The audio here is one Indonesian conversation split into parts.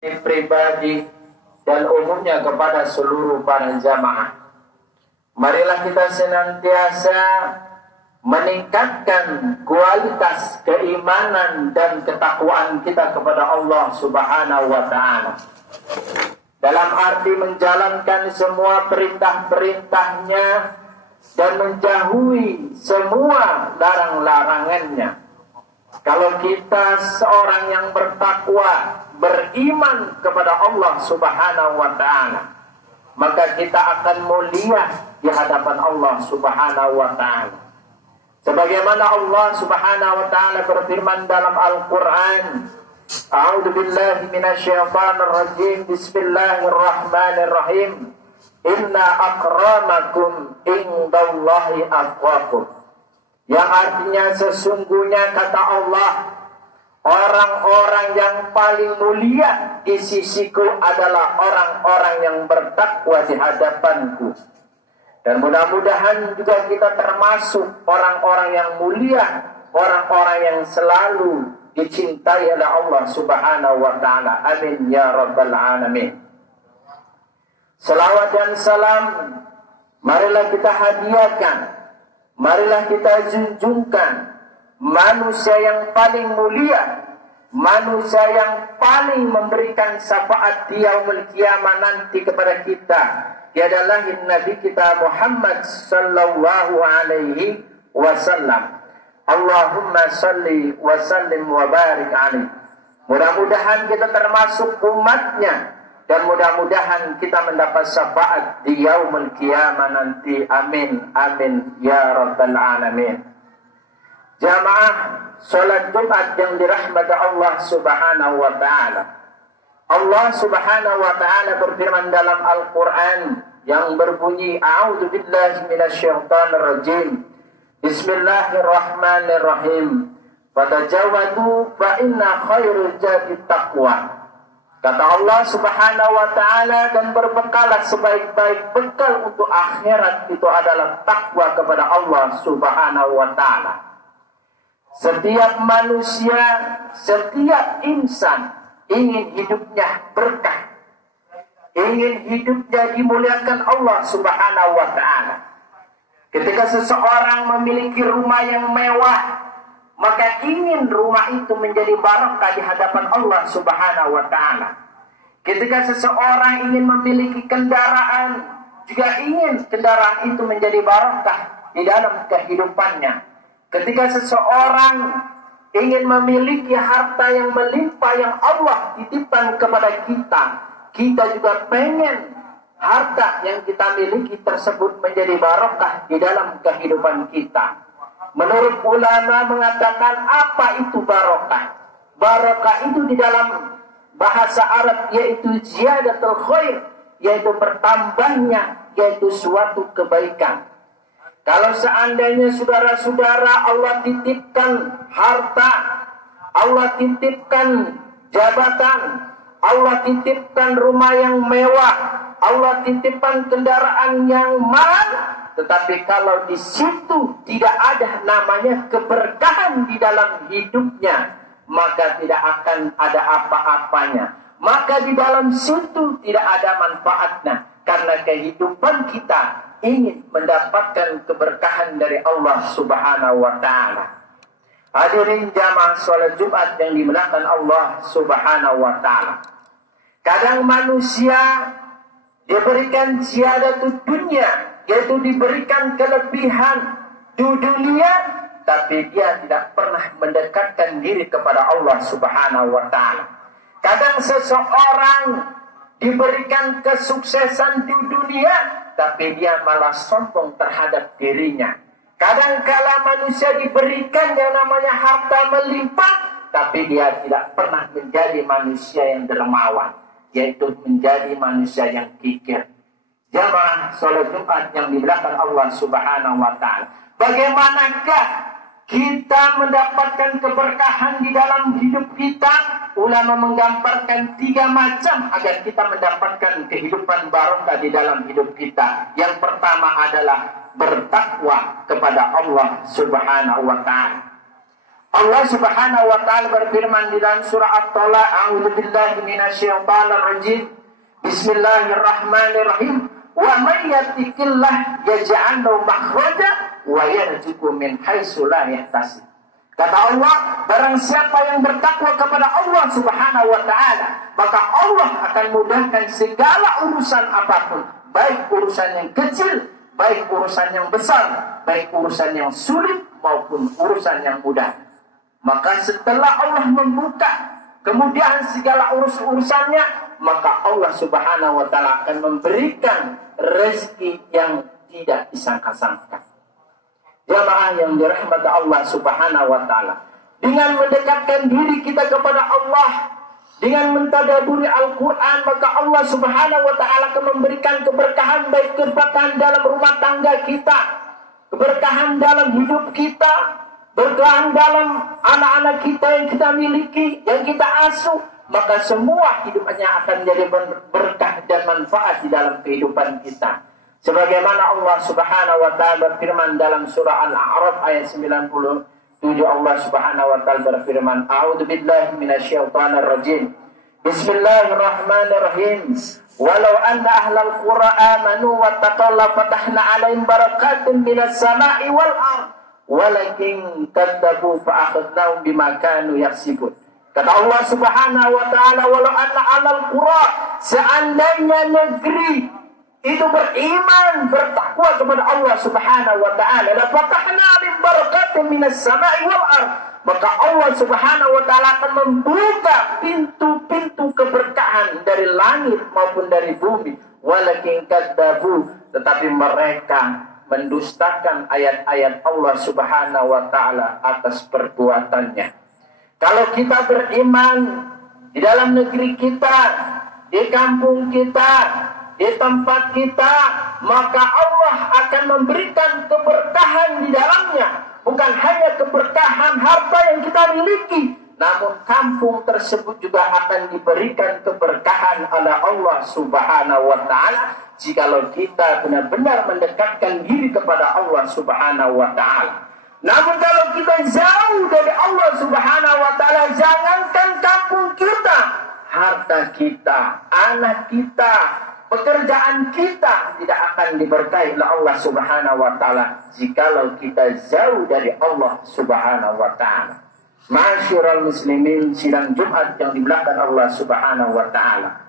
pribadi dan umumnya kepada seluruh para jamaah. Marilah kita senantiasa meningkatkan kualitas keimanan dan ketakwaan kita kepada Allah Subhanahu wa ta'ala, dalam arti menjalankan semua perintah-perintahnya dan menjauhi semua larang-larangannya. Kalau kita seorang yang bertakwa, beriman kepada Allah Subhanahu wa ta'ala, maka kita akan mulia di hadapan Allah Subhanahu wa ta'ala. Sebagaimana Allah Subhanahu wa ta'ala berfirman dalam Al-Quran, A'udzu billahi minasyaitonir rajim, Bismillahirrahmanirrahim, Inna akramakum indallahi atqakum. Yang artinya sesungguhnya kata Allah, orang-orang yang paling mulia di sisiku adalah orang-orang yang bertakwa di hadapanku. Dan mudah-mudahan juga kita termasuk orang-orang yang mulia, orang-orang yang selalu dicintai oleh Allah Subhanahu wa ta'ala. Amin ya rabbal alamin. Selawat dan salam marilah kita hadiahkan, marilah kita junjungkan manusia yang paling mulia, manusia yang paling memberikan syafaat di yaumul qiyamah nanti kepada kita. Dia adalah Nabi kita Muhammad sallallahu alaihi wasallam. Allahumma salli wa sallim wa barik alaihi. Mudah-mudahan kita termasuk umatnya, dan mudah-mudahan kita mendapat syafaat di yaumul qiyamah nanti. Amin, amin ya rabbal alamin. Jamaah salat Jumat yang dirahmati Allah Subhanahu wa ta'ala, Allah Subhanahu wa ta'ala berfirman dalam Al-Quran yang berbunyi, A'udzu billahi minasyaitonir rajim, Bismillahirrahmanirrahim, Fatajawadu fa inna khairul jadi taqwa. Kata Allah Subhanahu wa ta'ala, dan berbekalah sebaik-baik bekal untuk akhirat itu adalah takwa kepada Allah Subhanahu wa ta'ala. Setiap manusia, setiap insan ingin hidupnya berkah, ingin hidupnya dimuliakan Allah Subhanahu wa ta'ala. Ketika seseorang memiliki rumah yang mewah, maka ingin rumah itu menjadi barakah di hadapan Allah Subhanahu wa ta'ala. Ketika seseorang ingin memiliki kendaraan, juga ingin kendaraan itu menjadi barakah di dalam kehidupannya. Ketika seseorang ingin memiliki harta yang melimpah yang Allah titipkan kepada kita, kita juga pengen harta yang kita miliki tersebut menjadi barakah di dalam kehidupan kita. Menurut ulama mengatakan, apa itu barakah? Barakah itu di dalam bahasa Arab yaitu ziyadatul khair, yaitu bertambahnya, yaitu suatu kebaikan. Kalau seandainya saudara-saudara Allah titipkan harta, Allah titipkan jabatan, Allah titipkan rumah yang mewah, Allah titipkan kendaraan yang mahal, tetapi kalau di situ tidak ada namanya keberkahan di dalam hidupnya, maka tidak akan ada apa-apanya. Maka di dalam situ tidak ada manfaatnya, karena kehidupan kita ingin mendapatkan keberkahan dari Allah Subhanahu wa ta'ala. Hadirin jamaah salat Jumat yang dimuliakan Allah Subhanahu wa ta'ala. Kadang manusia diberikan ziyadatut dunia, yaitu diberikan kelebihan di dunia, tapi dia tidak pernah mendekatkan diri kepada Allah Subhanahu wa ta'ala. Kadang seseorang diberikan kesuksesan di dunia, tapi dia malah sombong terhadap dirinya. Kadangkala manusia diberikan yang namanya harta melimpah, tapi dia tidak pernah menjadi manusia yang dermawan, yaitu menjadi manusia yang kikir. Jamaah salat Jumat yang dimuliakan Allah Subhanahu wa ta'ala, bagaimanakah kita mendapatkan keberkahan di dalam hidup kita? Ulama menggambarkan 3 macam agar kita mendapatkan kehidupan barakah di dalam hidup kita. Yang pertama adalah bertakwa kepada Allah Subhanahu wa ta'ala. Allah Subhanahu wa taala berfirman di dalam surah At-Talaq, "A'udzubillahi minasyaitonir rajim. Bismillahirrahmanirrahim. Wa may yattaqillah yaj'al lahu makhraja wa yarzuqhu min haitsu la yahtasib." Kata Allah, barang siapa yang bertakwa kepada Allah Subhanahu wa taala, maka Allah akan mudahkan segala urusan apapun, baik urusan yang kecil, baik urusan yang besar, baik urusan yang sulit maupun urusan yang mudah. Maka setelah Allah membuka kemudian segala urusannya, maka Allah Subhanahu wa taala akan memberikan rezeki yang tidak disangka-sangka. Jamaah yang dirahmati Allah Subhanahu wa taala, dengan mendekatkan diri kita kepada Allah, dengan mentadaburi Al-Quran, maka Allah Subhanahu wa taala akan memberikan keberkahan, baik keberkahan dalam rumah tangga kita, keberkahan dalam hidup kita, berkahan dalam anak-anak kita yang kita miliki, yang kita asuh. Maka semua hidupnya akan menjadi berkah dan manfaat di dalam kehidupan kita. Sebagaimana Allah Subhanahu wa taala berfirman dalam surah Al-A'raf ayat 97, Allah Subhanahu wa taala berfirman, "A'udzubillahi minasyaitonir rajim. Bismillahirrahmanirrahim. Walau anna ahlal qura amanu wattaqaw la fatahna 'alaihim barakatin minas sama'i wal ardh. Walakin kadzabu fa akhadnahum bima kanu yaksibun." Kata Allah Subhanahu wa taala, walau anna ahlal qura, seandainya negeri itu beriman, bertakwa kepada Allah Subhanahu wa taala, la fatahna min barakatin minas sama'i wal ardh, maka Allah Subhanahu wa taala akan membuka pintu-pintu keberkahan dari langit maupun dari bumi. Walakin kadzabu, tetapi mereka mendustakan ayat-ayat Allah Subhanahu wa taala atas perbuatannya. Kalau kita beriman di dalam negeri kita, di kampung kita, di tempat kita, maka Allah akan memberikan keberkahan di dalamnya. Bukan hanya keberkahan harta yang kita miliki, namun kampung tersebut juga akan diberikan keberkahan oleh Allah Subhanahu wa taala jikalau kita benar-benar mendekatkan diri kepada Allah Subhanahu wa taala. Namun kalau kita jauh dari Allah Subhanahu wa taala, jangankan kampung kita, harta kita, anak kita, pekerjaan kita tidak akan diberkahi oleh Allah Subhanahu wa taala jikalau kita jauh dari Allah Subhanahu wa taala. Ma'asyiral muslimin, sidang Jumat yang dimuliakan Allah Subhanahu wa taala.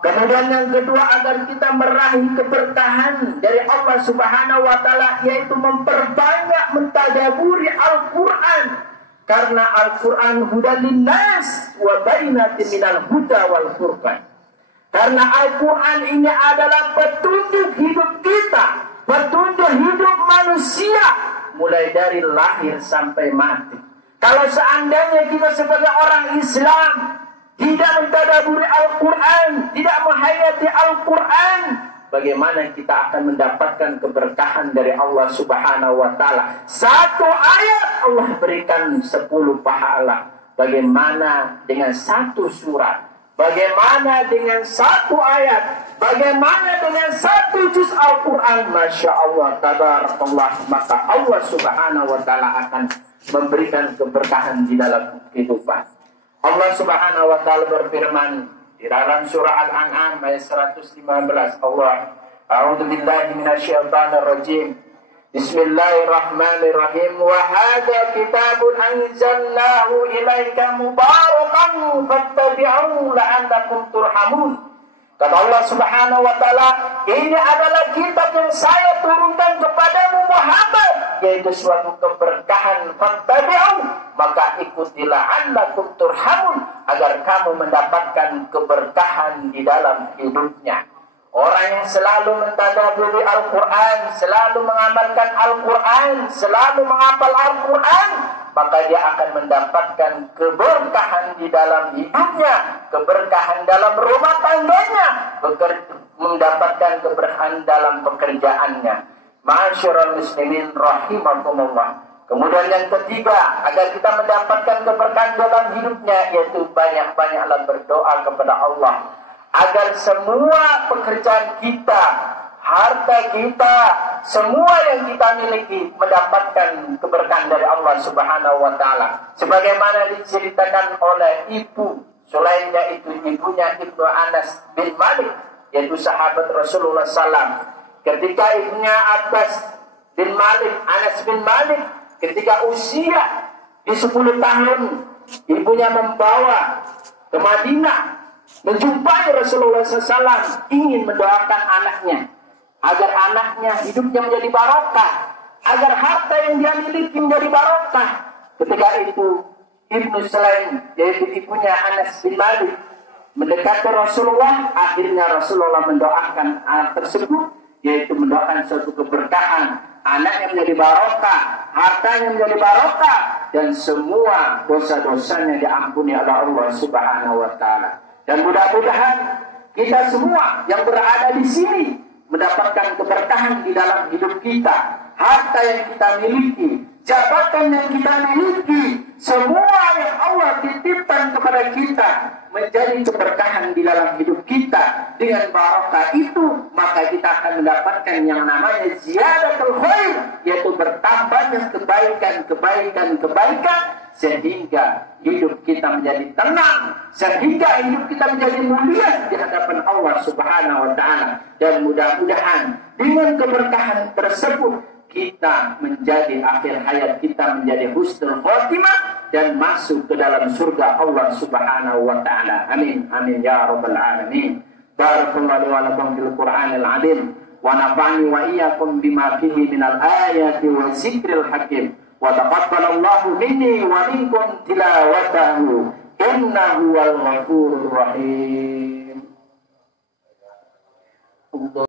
Kemudian yang kedua, agar kita meraih keberkahan dari Allah Subhanahu wa taala, yaitu memperbanyak mentadaburi Al-Qur'an. Karena Al-Qur'an hudan linnas wa bainatin minal huda wal furqan. Karena Al-Quran ini adalah petunjuk hidup kita, petunjuk hidup manusia, mulai dari lahir sampai mati. Kalau seandainya kita sebagai orang Islam tidak mentadaburi Al-Quran, tidak menghayati Al-Quran, bagaimana kita akan mendapatkan keberkahan dari Allah Subhanahu wa taala? Satu ayat Allah berikan 10 pahala. Bagaimana dengan satu surat? Bagaimana dengan satu ayat? Bagaimana dengan satu juz Al-Quran? Masya Allah, tabarakallah. Maka Allah Subhanahu wa taala akan memberikan keberkahan di dalam kehidupan. Allah Subhanahu wa taala berfirman di dalam surah Al-An'am ayat 115. Allah, A'udzubillahi minasyaitonir rajim. Bismillahirrahmanirrahim. Wa hadza kitabun anzalnahu ilaika mubarakan fattabi'uhu la'allakum turhamun. Kata Allah Subhanahu wa taala, ini adalah kitab yang saya turunkan kepadamu Muhammad, yaitu suatu keberkahan. Fattabi'uhu, maka ikutilah la'allakum turhamun, agar kamu mendapatkan keberkahan di dalam hidupnya. Orang yang selalu mentadaburi Al-Quran, selalu mengamalkan Al-Quran, selalu menghafal Al-Quran, maka dia akan mendapatkan keberkahan di dalam hidupnya, keberkahan dalam rumah tangganya, mendapatkan keberkahan dalam pekerjaannya. Ma'asyiral muslimin rahimakumullah. Kemudian yang ketiga, agar kita mendapatkan keberkahan dalam hidupnya, yaitu banyak-banyaklah berdoa kepada Allah, agar semua pekerjaan kita, harta kita, semua yang kita miliki mendapatkan keberkahan dari Allah Subhanahu wa taala. Sebagaimana diceritakan oleh ibu selainnya itu ibunya Ibnu Anas bin Malik, yaitu sahabat Rasulullah SAW. Ketika ibunya Abbas bin Malik, Anas bin Malik, ketika usia di 10 tahun, ibunya membawa ke Madinah menjumpai Rasulullah SAW, ingin mendoakan anaknya agar anaknya hidupnya menjadi barokah, agar harta yang dia miliki menjadi barokah. Ketika itu Ibnu Sulaim, yaitu ibunya Anas bin Malik, mendekati Rasulullah. Akhirnya Rasulullah mendoakan anak tersebut, yaitu mendoakan suatu keberkahan, anaknya menjadi barokah, hartanya menjadi barokah, dan semua dosa-dosanya diampuni oleh Allah Subhanahu wa taala. Dan mudah-mudahan kita semua yang berada di sini mendapatkan keberkahan di dalam hidup kita, harta yang kita miliki, jabatan yang kita miliki, semua yang Allah titipkan kepada kita menjadi keberkahan di dalam hidup kita. Dengan barokah itu, maka kita akan mendapatkan yang namanya ziyadatul khair, yaitu bertambahnya kebaikan, sehingga hidup kita menjadi tenang, sehingga hidup kita menjadi mulia di hadapan Allah Subhanahu wa taala. Dan mudah-mudahan dengan keberkahan tersebut kita menjadi akhir hayat kita menjadi husnul khotimah dan masuk ke dalam surga Allah Subhanahu wa taala. Amin amin ya rabbal alamin. Barakallahu wa lakum fil Qur'anil azim wa nafa'ani wa iyyakum bima fihi minal ayati wa zikril hakim. Wa taqabbalallahu minni wa minkum tilawatahu innahu wal ghafurur rahim.